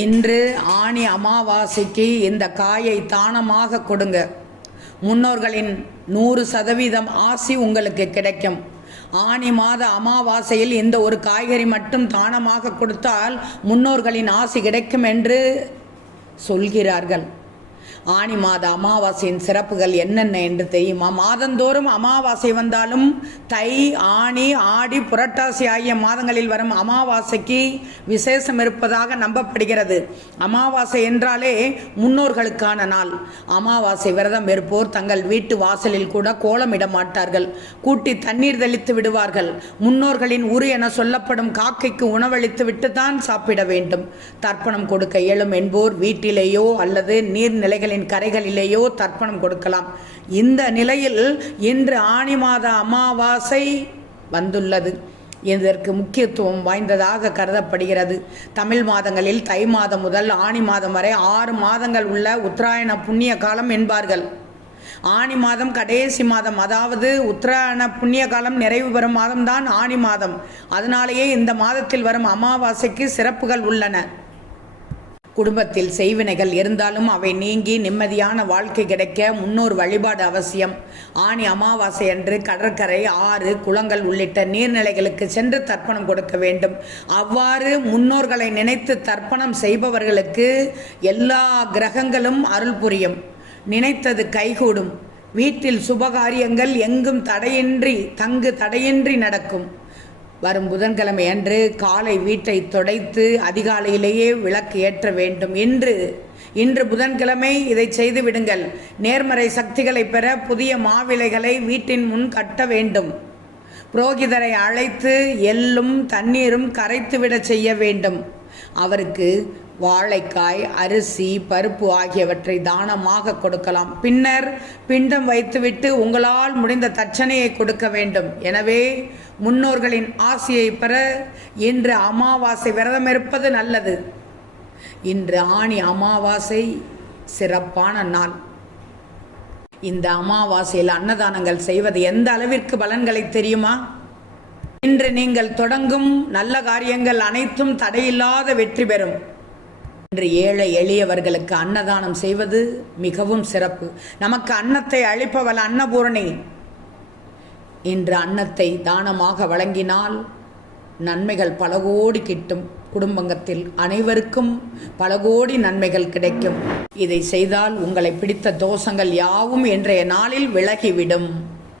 இன்று ஆனி அமாவாசைக்கு இந்த காயை தானமாக கொடுங்க. முன்னோர்களின் 100% ஆசி உங்களுக்கு கிடைக்கும். ஆனி மாத அமாவாசையில் இந்த ஒரு காய்கறி மட்டும் தானமாக கொடுத்தால் முன்னோர்களின் ஆசி கிடைக்கும் என்று சொல்கிறார்கள். ஆனி மாத அமாவாசையின் சிறப்புகள் என்னென்ன என்று தெரியுமா? மாதந்தோறும் அமாவாசை வந்தாலும் தை, ஆனி, ஆடி, புரட்டாசி ஆகிய மாதங்களில் வரும் அமாவாசைக்கு விசேஷம் இருப்பதாக நம்பப்படுகிறது. அமாவாசை என்றாலே முன்னோர்களுக்கான நாள். அமாவாசை விரதம் இருப்போர் தங்கள் வீட்டு வாசலில் கூட கோலமிட மாட்டார்கள். கூட்டி தண்ணீர் தெளித்து விடுவார்கள். முன்னோர்களின் உரு என சொல்லப்படும் காக்கைக்கு உணவளித்து விட்டுத்தான் சாப்பிட வேண்டும். தர்ப்பணம் கொடுக்க இயலும் என்போர் வீட்டிலேயோ அல்லது நீர்நிலைகளில் கரைகளிலேயோ தர்ப்பணம் கொடுக்கலாம். இந்த நிலையில் இன்று ஆனி மாத அமாவாசை வந்துள்ளது. இதற்கு முக்கியத்துவம் வாய்ந்ததாக கருதப்படுகிறது. தமிழ் மாதங்களில் தை மாதம் முதல் ஆனி மாதம் வரை 6 மாதங்கள் உள்ள உத்தராயண புண்ணிய காலம் என்பார்கள். ஆனி மாதம் கடைசி மாதம், அதாவது உத்தராயண புண்ணிய காலம் நிறைவு பெறும் மாதம்தான் ஆனி மாதம். அதனாலேயே இந்த மாதத்தில் வரும் அமாவாசைக்கு சிறப்புகள் உள்ளன. குடும்பத்தில் செய்வினைகள் இருந்தாலும் அவை நீங்கி நிம்மதியான வாழ்க்கை கிடைக்க முன்னோர் வழிபாடு அவசியம். ஆனி அமாவாசை அன்று கடற்கரை, ஆறு, குளங்கள் உள்ளிட்ட நீர்நிலைகளுக்கு சென்று தர்ப்பணம் கொடுக்க வேண்டும். அவ்வாறு முன்னோர்களை நினைத்து தர்ப்பணம் செய்பவர்களுக்கு எல்லா கிரகங்களும் அருள் புரியும். நினைத்தது கைகூடும். வீட்டில் சுபகாரியங்கள் எங்கும் தடையின்றி நடக்கும். வரும் புதன்கிழமை அன்று காலை வீட்டை துடைத்து அதிகாலையிலேயே விளக்கு ஏற்ற வேண்டும். இன்று புதன்கிழமை இதை செய்து விடுங்கள். நேர்மறை சக்திகளை பெற புதிய மாவிலைகளை வீட்டின் முன் கட்ட வேண்டும். புரோகிதரை அழைத்து எள்ளும் தண்ணீரும் கரைத்துவிட செய்ய வேண்டும். அவருக்கு வாழைக்காய், அரிசி, பருப்பு ஆகியவற்றை தானமாக கொடுக்கலாம். பின்னர் பிண்டம் வைத்துவிட்டு உங்களால் முடிந்த தட்சணையை கொடுக்க வேண்டும். எனவே முன்னோர்களின் ஆசியை பெற இன்று அமாவாசை விரதம் இருப்பது நல்லது. இன்று ஆனி அமாவாசை சிறப்பான நாள். இந்த அமாவாசையில் அன்னதானங்கள் செய்வது எந்த அளவிற்கு பலன்களை தெரியுமா? இன்று நீங்கள் தொடங்கும் நல்ல காரியங்கள் அனைத்தும் தடையில்லாத வெற்றி பெறும். இன்று ஏழை எளியவர்களுக்கு அன்னதானம் செய்வது மிகவும் சிறப்பு. நமக்கு அன்னத்தை அளிப்பவள் அன்னபூரணி. இன்று அன்னத்தை தானமாக வழங்கினால் நன்மைகள் பல கோடி கிட்டும். குடும்பத்தில் அனைவருக்கும் பல கோடி நன்மைகள் கிடைக்கும். இதை செய்தால் உங்களை பிடித்த தோஷங்கள் யாவும் இன்றைய நாளில் விலகிவிடும்.